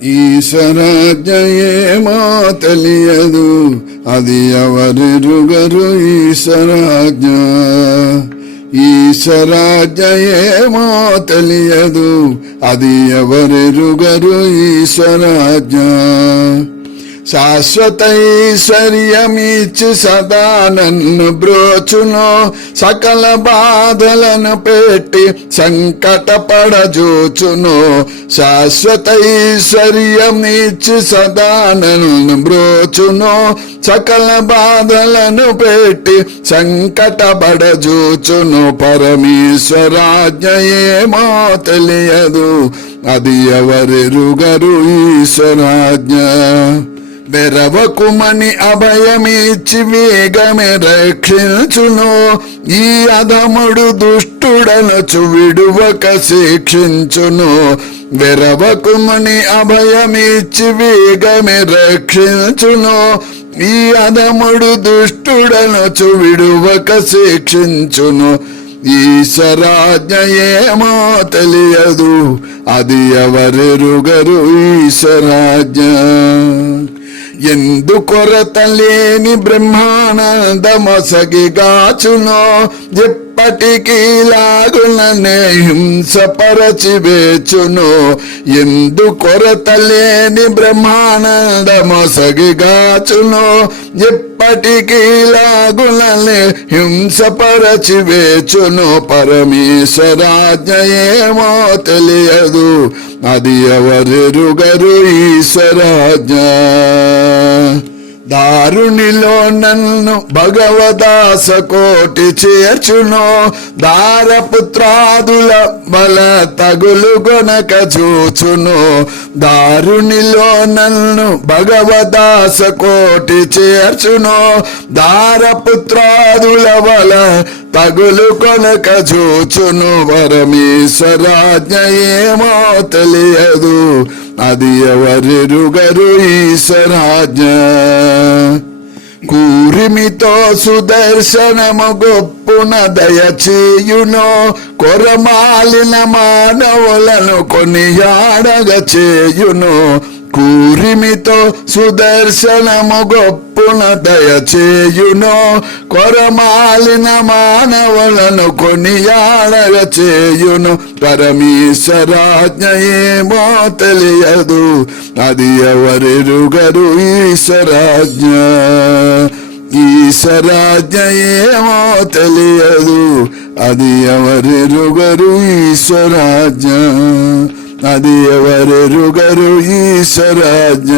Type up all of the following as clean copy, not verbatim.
ఈశ్వరాజ్ఞ ఏమో తెలియదు, అది ఎవరెరుగరు ఈశ్వరాజ్ఞ. ఈశ్వరాజ్ఞ ఏమో తెలియదు, అది ఎవరెరుగరు ఈశ్వరాజ్ఞ. శాశ్వతైశ్వర్యమిచ్చి సదా నన్ను బ్రోచును, సకల బాధలను పెట్టి సంకటపడజూచును. శాశ్వతైశ్వర్యమిచ్చి సదా నన్ను బ్రోచును, సకల బాధలను పెట్టి సంకటపడజూచును. పరమేశ్వరాజ్ఞ ఏమో తెలియదు, అది ఎవరెరుగరు ఈశ్వరాజ్ఞ. బెరవకుమని అభయమిచ్చి వేగమే రక్షించును, ఈ అధముడు దుష్టుడనచు విడువక శిక్షించును. బెరవకుమని అభయమిచ్చి వేగమే రక్షించును, ఈ అధముడు దుష్టుడనచు విడువక శిక్షించును. ఈశ్వరాజ్ఞ ఏమో తెలియదు, అది ఎవరెరుగరు ఈశ్వరాజ్ఞ. ఎందు కొరత లేని బ్రహ్మానందమొసగిగాచునో, ఎప్పటికీ లాగులనే హింసపరచి వేచును. ఎందు కొరత లేని బ్రహ్మానందమొసగిగాచునో, ఎప్పటికీ లాగులనే హింసపరచి వేచును. పరమేశ్వరాజ్ఞ ఏమో తెలియదు, అది ఎవరెరుగరు ఈశ్వరాజ్ఞ. దారునిలో నన్ను భగవదాస కోటి చేర్చును, దారపుత్రాదుల బల తగులు గొనక చూచును. దారునిలో నన్ను భగవదాస కోటి చేర్చును, దారపుత్రాదుల బల తగులు కొనక చూచును. పరమేశ్వరాజ్ఞ ఏమో తెలియదు, అది ఎవరెరుగరు ఈశ్వరాజ్ఞ. కూరిమితో సుదర్శనము గొప్పున దయచేయును, కొరమాలిన మానవులను కొనియాడగ చేయును. కూరిమితో సుదర్శనము గొప్పున దయచేయును, కొరమాలిన మానవులను కొనియాడగ చేయును. పరమేశ్వరాజ్ఞ ఏమో తెలియదు, అది ఎవరెరుగరు ఈశ్వరాజ్ఞ. ఈశ్వరాజ్ఞ ఏమో తెలియదు, అది ఎవరెరుగరు ఈశ్వరాజ్ఞ. అది ఎవరెరుగరు ఈశ్వరాజ్ఞ,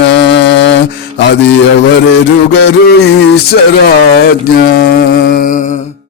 అది ఎవరెరుగరు ఈశ్వరాజ్ఞ.